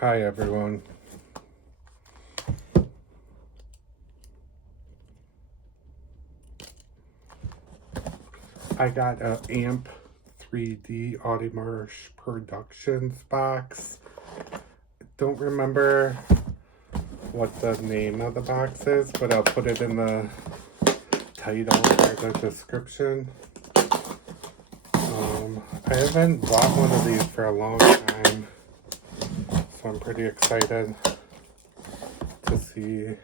Hi everyone. I got a AMP 3D Audiemarsh Productions box. Don't remember what the name of the box is, but I'll put it in the title or the description. I haven't bought one of these for a long time, so I'm pretty excited to see.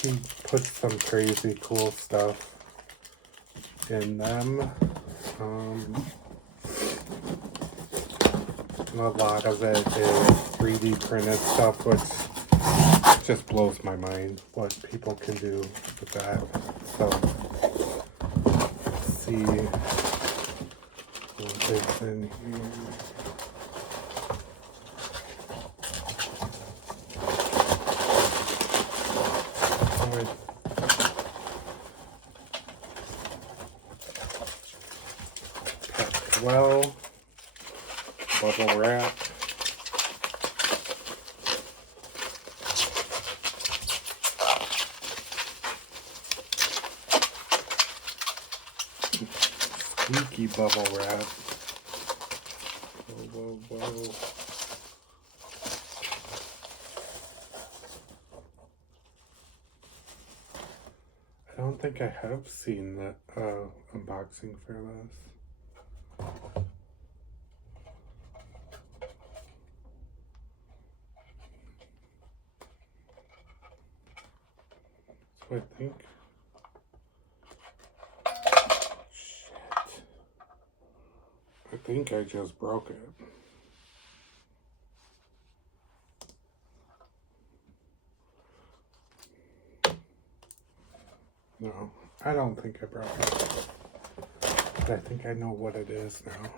He puts some crazy cool stuff in them. A lot of it is 3D printed stuff, which just blows my mind what people can do with that. So let's see what is in here. Well, bubble wrap. Squeaky bubble wrap. Whoa, whoa, whoa. I don't think I have seen the unboxing for this. So I think, shit, I think I just broke it. No, I don't think I broke it, but I think I know what it is now.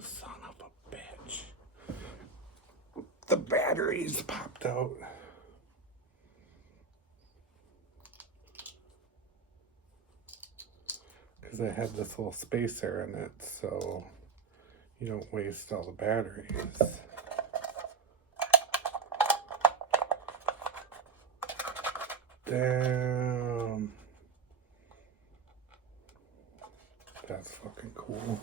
Son of a bitch. The batteries popped out. Because I had this little spacer in it, so you don't waste all the batteries. Damn. That's fucking cool.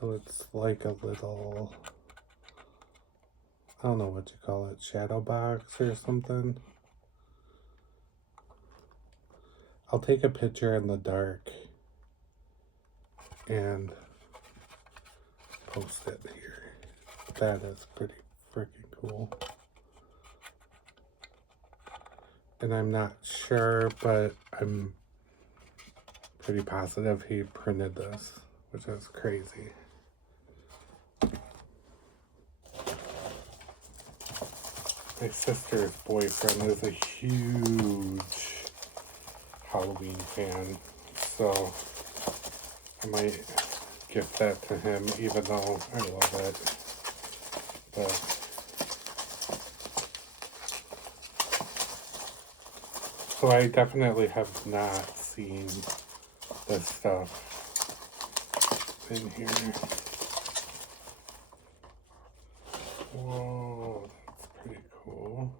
So it's like a little, I don't know what you call it, shadow box or something. I'll take a picture in the dark and post it here. That is pretty freaking cool. And I'm not sure, but I'm pretty positive he printed this, which is crazy. My sister's boyfriend is a huge Halloween fan, so I might gift that to him, even though I love it. But so I definitely have not seen this stuff in here. Whoa, that's pretty cool.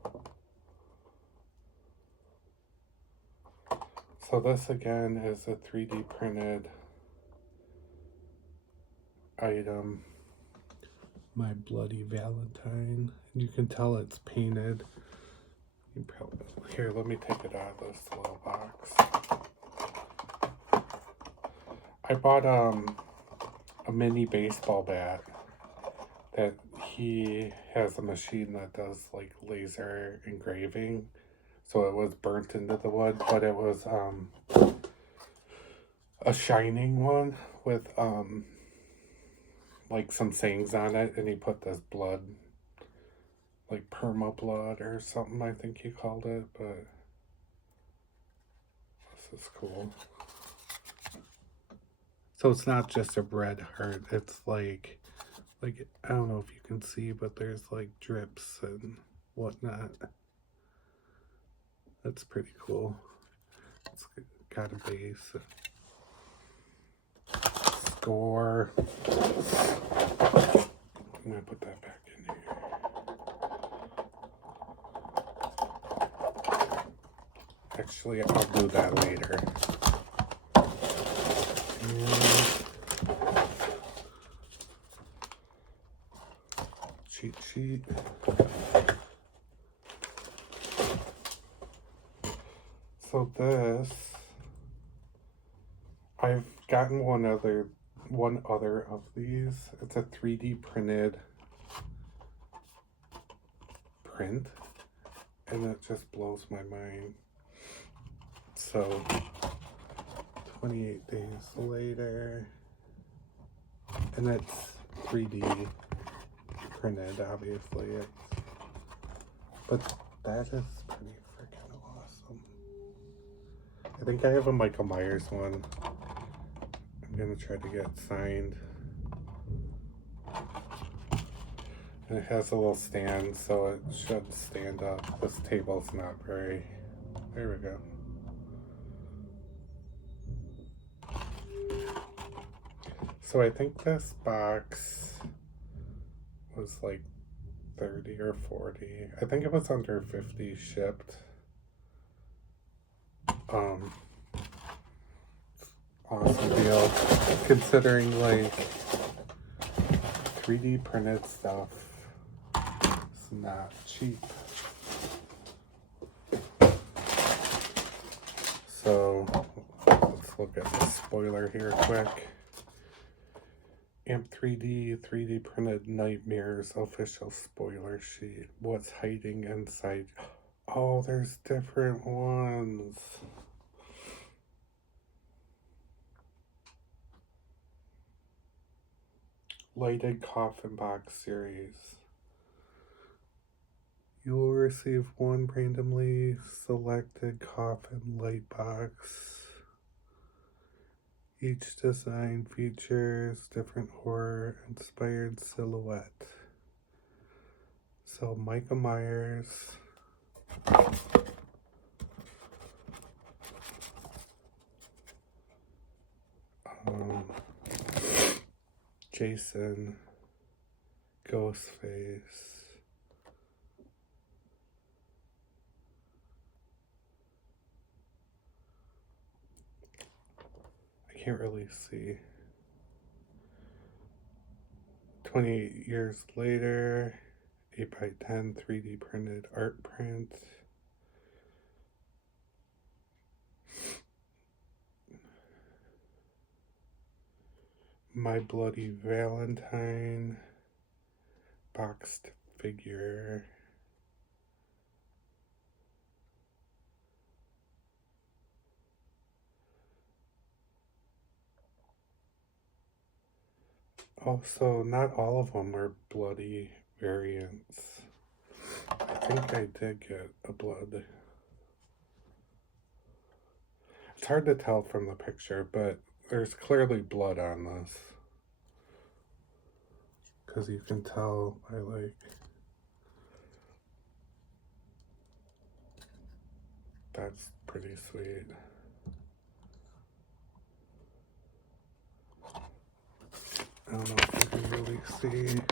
So this again is a 3D printed item. My Bloody Valentine. You can tell it's painted. You probably, here, let me take it out of this little box. I bought a mini baseball bat that he has a machine that does like laser engraving. So it was burnt into the wood, but it was a shining one with like some sayings on it, and he put this blood, like perma blood or something, I think he called it, but this is cool. So it's not just a red heart, it's like I don't know if you can see, but there's like drips and whatnot. That's pretty cool. got a base. Score. I'm gonna put that back in here. Actually, I'll do that later. And cheat sheet. So this, I've gotten one other of these. It's a 3D printed print, and it just blows my mind. So 28 days later, and it's 3D printed, obviously. But that is pretty freaking awesome. I think I have a Michael Myers one. I'm gonna try to get signed. And it has a little stand, so it should stand up. This table's not very... There we go. So I think this box was like 30 or 40. I think it was under 50 shipped. Awesome deal, considering like 3D printed stuff is not cheap. So let's look at the spoiler here quick. AMP 3D printed Nightmares official spoiler sheet. What's hiding inside? Oh, there's different ones. Lighted coffin box series. You will receive one randomly selected coffin light box. Each design features different horror-inspired silhouette. So Michael Myers, Jason, Ghostface, I can't really see. 28 years later, 8x10 3D printed art print. My Bloody Valentine boxed figure. Also, not all of them are bloody variants. I think I did get a blood. It's hard to tell from the picture, but there's clearly blood on this. Because you can tell by like... That's pretty sweet. I don't know if you can really see.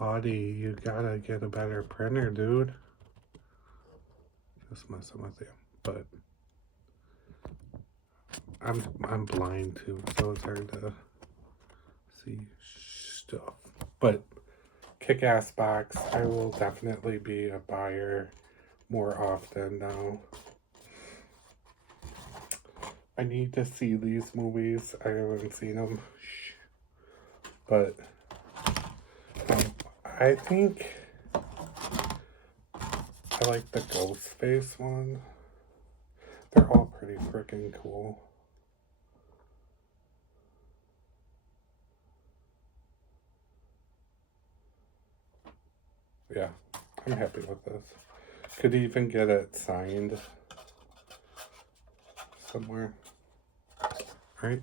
Audie, you gotta get a better printer, dude. Just messing with you, but I'm blind too, so it's hard to see stuff. But kick-ass box. I will definitely be a buyer more often now. I need to see these movies. I haven't seen them. But I think I like the Ghostface one. They're all pretty freaking cool. Yeah, I'm happy with this. Could even get it signed somewhere. All right.